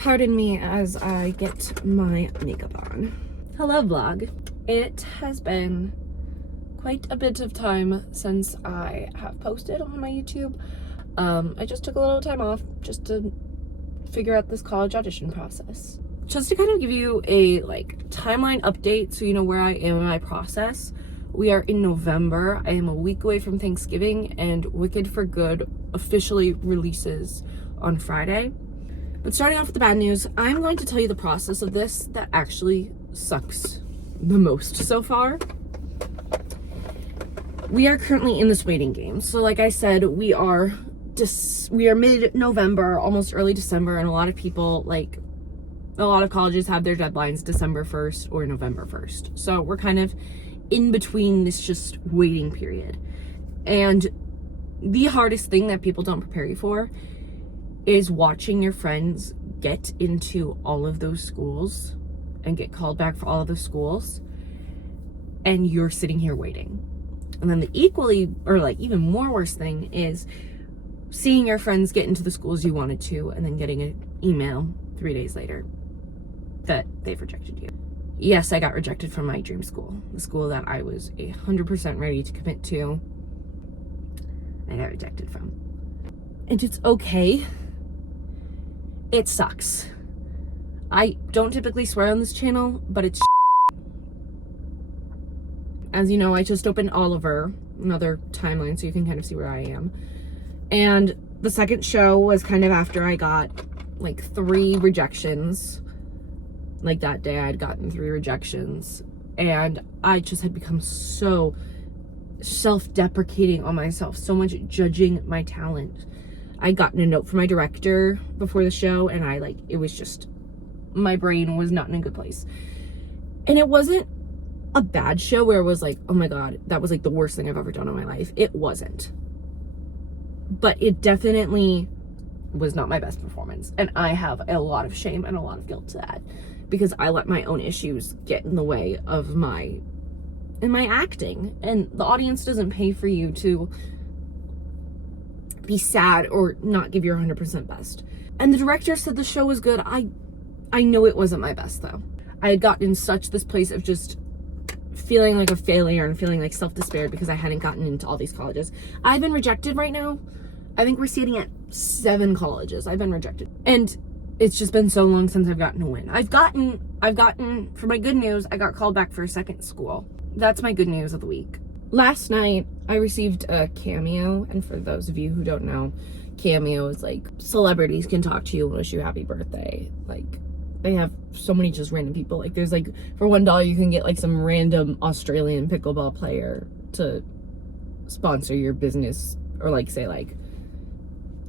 Pardon me as I get my makeup on. Hello vlog. It has been quite a bit of time since I have posted on my YouTube. I just took a little time off just to figure out this college audition process. Just to kind of give you a timeline update so you know where I am in my process. We are in November. I am a week away from Thanksgiving, and Wicked for Good officially releases on Friday. But starting off with the bad news, I'm going to tell you the process of this that actually sucks the most so far. We are currently in this waiting game. So like I said, we are mid-November, almost early December, and a lot of people, a lot of colleges have their deadlines December 1st or November 1st. So we're kind of in between this just waiting period. And the hardest thing that people don't prepare you for is watching your friends get into all of those schools and get called back for all of those schools, and you're sitting here waiting. And then the even more worse thing is seeing your friends get into the schools you wanted to and then getting an email 3 days later that they've rejected you. Yes, I got rejected from my dream school, the school that I was 100% ready to commit to. I got rejected from. And it's okay. It sucks. I don't typically swear on this channel, but it's as you know, I just opened Oliver, another timeline, so you can kind of see where I am. And the second show was kind of after I got 3 rejections. That day I had gotten 3 rejections, and I just had become so self-deprecating on myself, so much judging my talent. I'd gotten a note from my director before the show, and it was just, my brain was not in a good place. And it wasn't a bad show where it was oh my god, that was the worst thing I've ever done in my life. It wasn't. But it definitely was not my best performance. And I have a lot of shame and a lot of guilt to that, because I let my own issues get in the way of my acting. And the audience doesn't pay for you to be sad or not give your 100% best. And the director said the show was good. I know it wasn't my best though. I had gotten in such this place of just feeling like a failure and feeling self-despair because I hadn't gotten into all these colleges. I've been rejected right now. I think we're sitting at 7 colleges I've been rejected. And it's just been so long since I've gotten a win. I've gotten, for my good news, I got called back for a second school. That's my good news of the week. Last night, I received a Cameo, and for those of you who don't know, Cameo is celebrities can talk to you and wish you happy birthday. They have so many just random people. There's for $1 you can get some random Australian pickleball player to sponsor your business, or say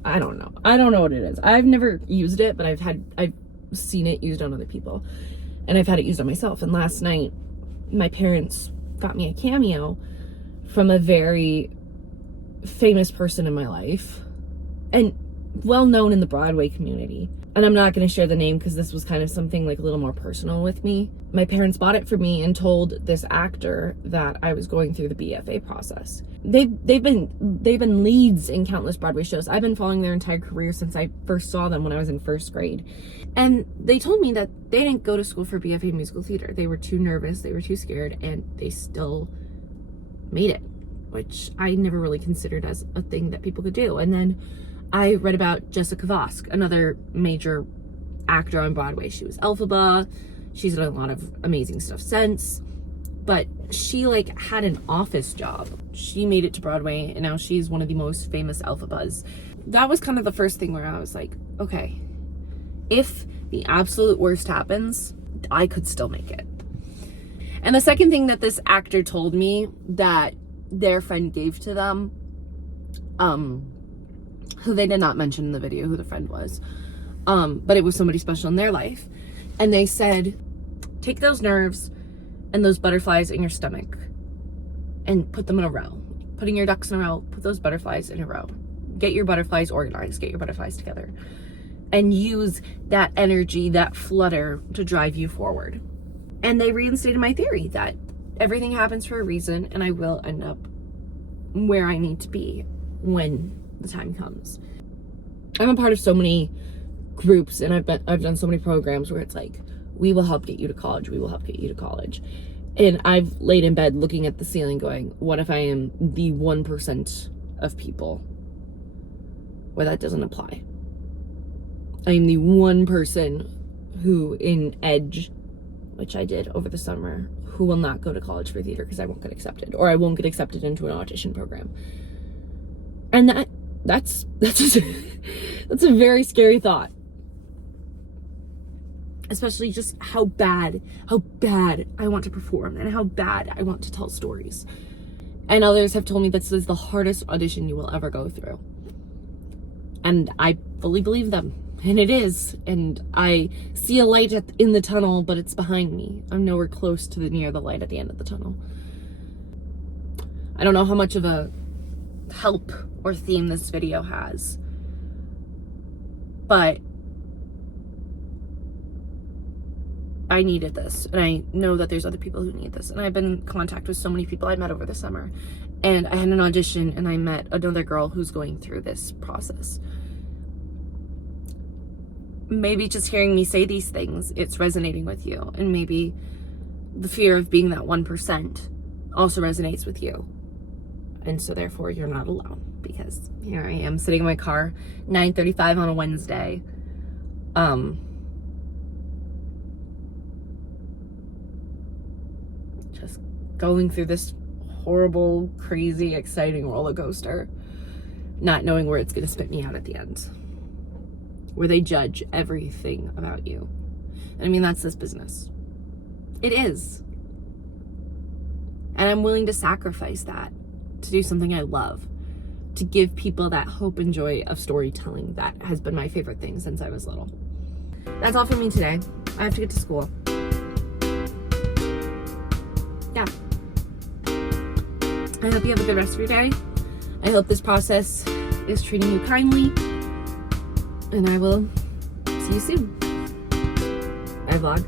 I don't know what it is. I've never used it, but I've seen it used on other people, and I've had it used on myself. And last night my parents got me a Cameo from a very famous person in my life and well known in the Broadway community. And I'm not going to share the name because this was kind of something a little more personal with me. My parents bought it for me and told this actor that I was going through the BFA process. They've been leads in countless Broadway shows. I've been following their entire career since I first saw them when I was in 1st grade. And they told me that they didn't go to school for BFA musical theater. They were too nervous, they were too scared, and they still made it, which I never really considered as a thing that people could do. And then I read about Jessica Vosk, another major actor on Broadway. She was Elphaba. She's done a lot of amazing stuff since. But she had an office job. She made it to Broadway, and now she's one of the most famous Elphabas. That was kind of the first thing where I was okay, if the absolute worst happens, I could still make it. And the second thing that this actor told me that their friend gave to them, who they did not mention in the video who the friend was, but it was somebody special in their life. And they said, take those nerves and those butterflies in your stomach and put them in a row. Putting your ducks in a row, put those butterflies in a row. Get your butterflies organized, get your butterflies together. And use that energy, that flutter to drive you forward. And they reinstated my theory that everything happens for a reason, and I will end up where I need to be when the time comes. I'm a part of so many groups, and I've done so many programs where it's like, we will help get you to college, we will help get you to college. And I've laid in bed looking at the ceiling going, what if I am the 1% of people where that doesn't apply? I am the one person who in Edge, which I did over the summer, who will not go to college for theater because I won't get accepted, or I won't get accepted into an audition program. And that's that's a very scary thought. Especially just how bad I want to perform and how bad I want to tell stories. And others have told me this is the hardest audition you will ever go through. And I fully believe them. And it is. And I see a light in the tunnel, but it's behind me. I'm nowhere close to near the light at the end of the tunnel. I don't know how much of a help or theme this video has, but I needed this, and I know that there's other people who need this, and I've been in contact with so many people I met over the summer, and I had an audition, and I met another girl who's going through this process. Maybe just hearing me say these things, it's resonating with you, and maybe the fear of being that 1% also resonates with you, and so therefore you're not alone, because here I am sitting in my car, 9:35 on a Wednesday, just going through this horrible, crazy, exciting roller coaster, not knowing where it's going to spit me out at the end, where they judge everything about you. And I mean, that's this business. It is. And I'm willing to sacrifice that to do something I love, to give people that hope and joy of storytelling that has been my favorite thing since I was little. That's all for me today. I have to get to school. Yeah. I hope you have a good rest of your day. I hope this process is treating you kindly. And I will see you soon. Bye, vlog.